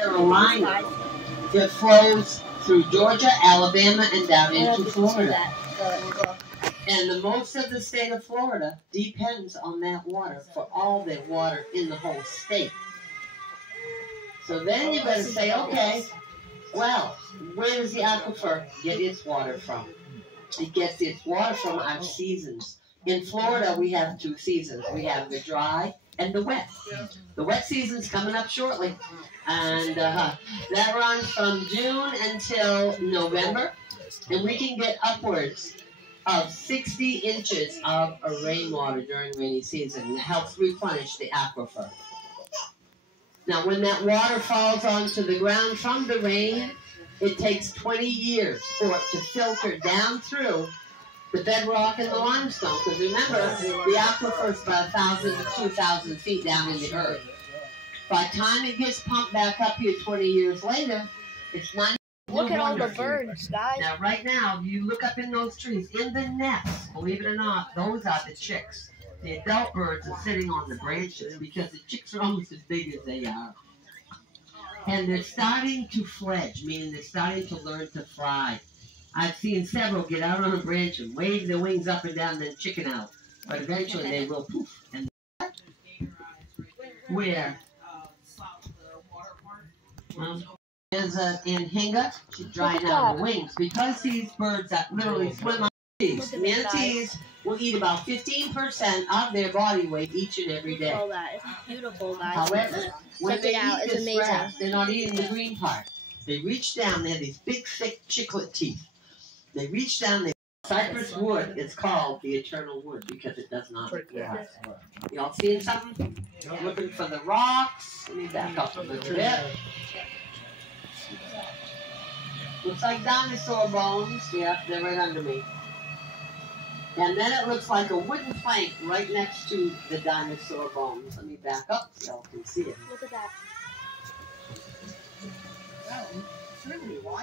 Carolina. It flows through Georgia, Alabama, and down into Florida. And the most of the state of Florida depends on that water for all the water in the whole state. So then you better say, okay, well, where does the aquifer get its water from? It gets its water from our seasons. In Florida, we have two seasons. We have the dry and the wet. The wet season's coming up shortly. And that runs from June until November. And we can get upwards of 60 inches of rainwater during rainy season. And it helps replenish the aquifer. Now, when that water falls onto the ground from the rain, it takes 20 years for it to filter down through the bedrock and the limestone. Because remember, the aquifer is about 1,000 to 2,000 feet down in the earth. By the time it gets pumped back up here 20 years later, it's not. Look at all the birds, guys. Now, right now, you look up in those trees, in the nests, believe it or not, those are the chicks. The adult birds are sitting on the branches because the chicks are almost as big as they are. And they're starting to fledge, meaning they're starting to learn to fly. I've seen several get out on a branch and wave their wings up and down, then chicken out. But eventually they will poof. And where? There's an anhinga. She's drying out her wings because these birds that literally swim on trees. Manatees will eat about 15% of their body weight each and every day. All that. It's beautiful, guys. However, when they eat It's this amazing. grass, they're not eating the green part. They reach down. They have these big, thick chiclet teeth. They reach down. Cypress wood is called the eternal wood because it does not rot. Y'all seeing something? Looking for the rocks. Let me back up a little bit. Looks like dinosaur bones. Yeah, they're right under me. And then it looks like a wooden plank right next to the dinosaur bones. Let me back up so y'all can see it. Look at that.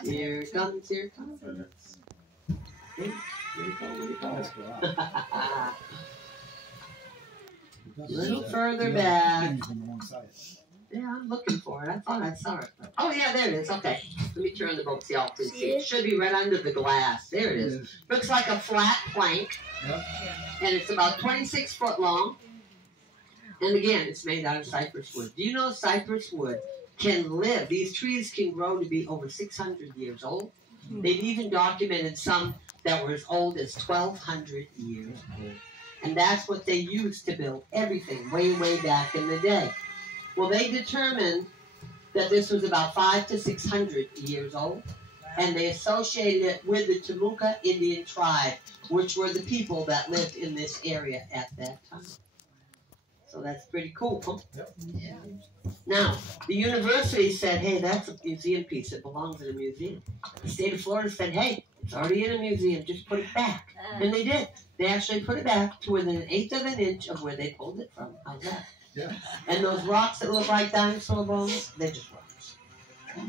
Here it comes, here it comes. Here it comes. A little further back. Yeah, I'm looking for it. I thought I saw it. Oh, yeah, there it is. Okay. Let me turn the boat so y'all can see it. It should be right under the glass. There it is. Looks like a flat plank. Yep. And it's about 26 foot long. And again, it's made out of cypress wood. Do you know cypress wood can live? These trees can grow to be over 600 years old. They've even documented some that were as old as 1,200 years old. And that's what they used to build everything way, way back in the day. Well, they determined that this was about 500 to 600 years old, and they associated it with the Timucua Indian tribe, which were the people that lived in this area at that time. So that's pretty cool, huh? Yep. Yeah. Now, the university said, hey, that's a museum piece. It belongs in a museum. The state of Florida said, hey, it's already in a museum. Just put it back. And they did. They actually put it back to within 1/8 of an inch of where they pulled it from. How's that? Yeah. And those rocks that look like dinosaur bones, they're just rocks.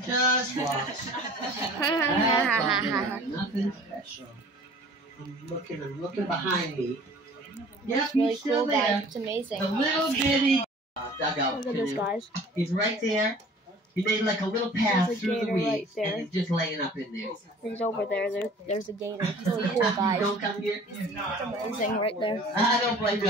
Just rocks. Nothing special. I'm looking behind me. Yep, It's really he's still cool, there. guys. It's amazing. The little bitty dugout Look at this, canoe. guys. He's right there. He made like a little path There's a through the gator weeds, right there. and he's just laying up in there. He's over there. There's a gator. It's really cool, guys. Don't come here. It's amazing right there. I don't blame you.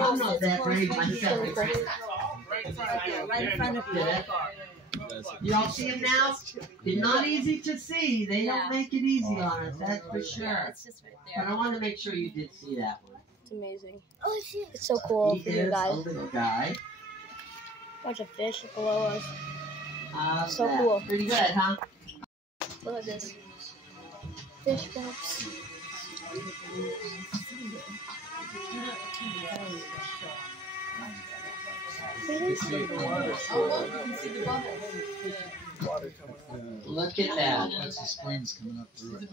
I'm not that brave myself. Right in front of you. Y'all see him now? They're not easy to see. They don't make it easy on us, that's for sure. It's just right there. But I want to make sure you did see that one. It's amazing. It's so cool He for you is a guys. little guy. Bunch of fish below us. So That. cool. Pretty good, huh? Look at this. Fish bumps. Look at that. That's the springs coming up through it.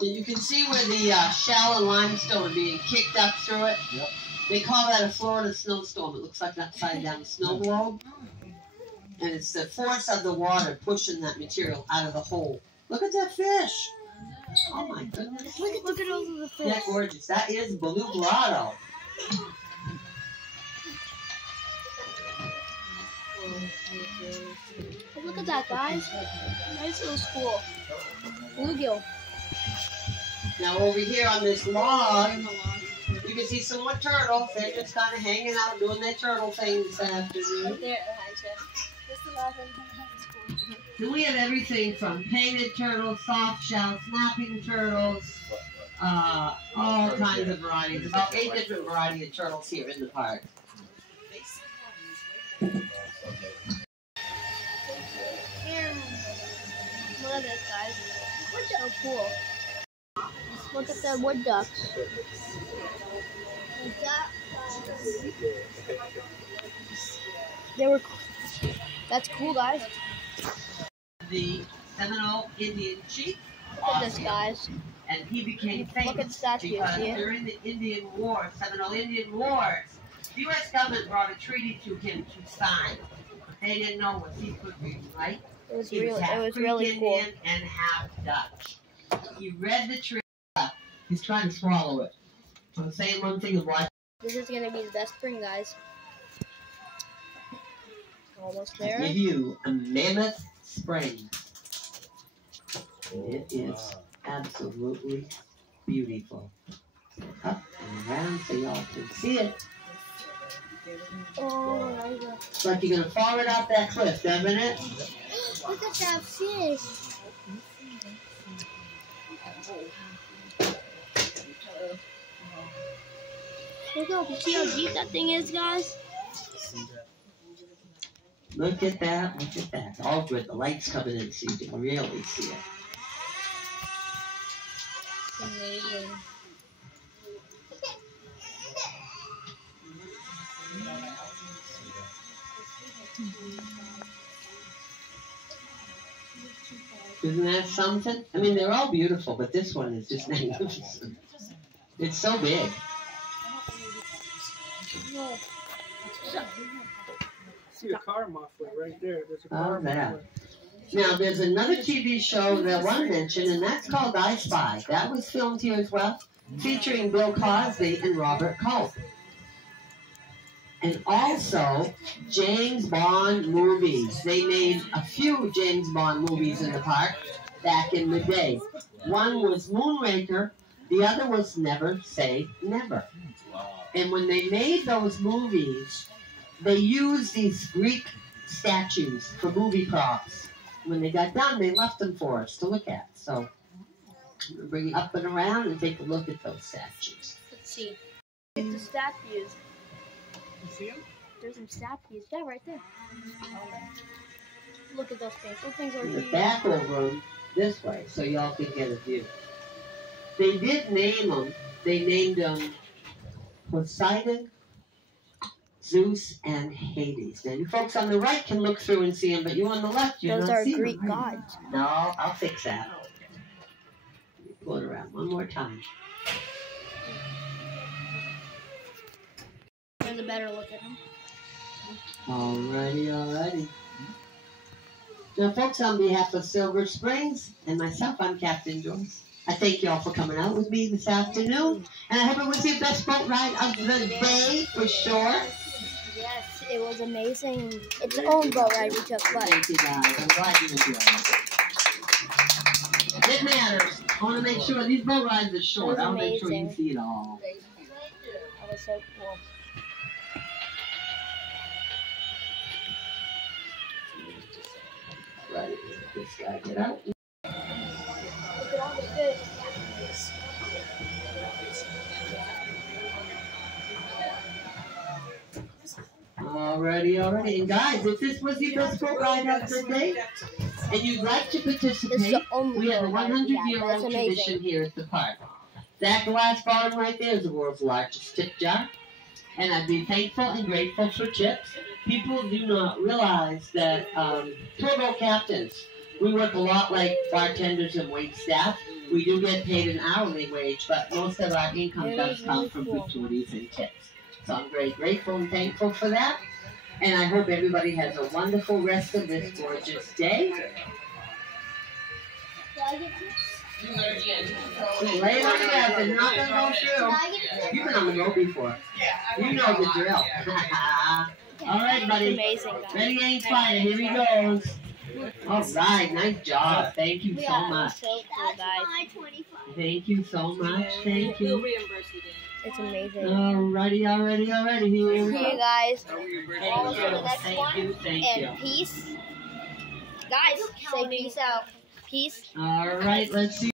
You can see where the shell and limestone are being kicked up through it. Yep. They call that a Florida snowstorm. It looks like an upside down snow globe. And it's the force of the water pushing that material out of the hole. Look at that fish. Oh my goodness. Look at all of the fish. Yeah, gorgeous. That is blue grotto. Look at that, guys. Nice little school. Bluegill. Now over here on this log, you can see some more turtles. They're just kind of hanging out doing their turtle thing this afternoon. There, Elijah. This is all And we have everything from painted turtles, soft shell, snapping turtles, all kinds of varieties. About 8 different varieties of turtles here in the park. Look at this, guys. So cool. Look at the wood ducks. They were. That's cool, guys. The Seminole Indian chief. Look at this, guys. And he became Look at the famous statue, because see it? during the Indian Wars, Seminole Indian Wars, the U.S. government brought a treaty to him to sign. They didn't know what he could read, right? It was He really, half it was Creek really cool. Indian and half Dutch. He read the treaty. He's trying to swallow it. I'm saying one thing and watch. This is gonna be the best spring, guys. Almost there. Give you a Mammoth Spring. It is absolutely beautiful. Up and around so y'all can see it. Oh, Elijah. It's like you're gonna fall right off that cliff, doesn't it? Look at that fish. See how deep that thing is, guys? Look at that, look at that. All good. The light's coming in so you can really see it. Amazing. Isn't that something? I mean, they're all beautiful, but this one is just magnificent. It's so big. See a car muffler right there. There's a Oh, car that. muffler. Now, there's another TV show that I want to mention, and that's called I Spy. That was filmed here as well, featuring Bill Cosby and Robert Culp. And also, James Bond movies. They made a few James Bond movies in the park back in the day. One was Moonraker, the other was Never Say Never. And when they made those movies, they used these Greek statues for movie props. When they got done, they left them for us to look at. So, I'm going to bring you up and around and take a look at those statues. Let's see. Look at the statues. You see him? There's some statues. Yeah, right there. Look at those things. Those things are In the huge. back over them this way so y'all can get a view. They did name them. They named them Poseidon, Zeus, and Hades. Now, you folks on the right can look through and see them, but you on the left, you Those don't are see Greek them. gods. No, I'll fix that. Pull it around one more time. There's a better look at them. Alrighty, alrighty. Now, folks, on behalf of Silver Springs and myself, I'm Captain Joyce. I thank you all for coming out with me this afternoon, and I hope it was your best boat ride of the day for sure. Yes, it was amazing. It's the own boat ride we took, but Thank you guys. I'm glad you enjoyed it. It matters. I want to make sure these boat rides are short. It was I want to make sure you amazing. see it all. that was so cool. Right. This guy get out. Look at all the fish. Alrighty. And guys, if this was your best boat ride of the day, and you'd like to This is participate, the only we have a boat ride we have. 100-year-old That's amazing. tradition here at the park. That glass bottom right there is the world's largest tip jar. And I'd be thankful and grateful for tips. People do not realize that tour boat captains, we work a lot like bartenders and wait staff. We do get paid an hourly wage, but most of our income It does is come really from cool. gratuities and tips. So I'm very grateful and thankful for that. And I hope everybody has a wonderful rest of this gorgeous day. Lay it on the gas, it's not going to go through. You've been on the road before. You know the drill. All right, It's buddy. amazing, guys. Ready, aim, fire. Here he goes. All right, nice job. Thank you so Yeah, much. so cool, guys. Thank you so much. Thank We'll you. reimburse you, Dan. It's amazing. Alrighty. Here we See go. you guys. Thank you. Thank you. Thank you. And peace. Guys, say peace out. Peace. All right, let's see.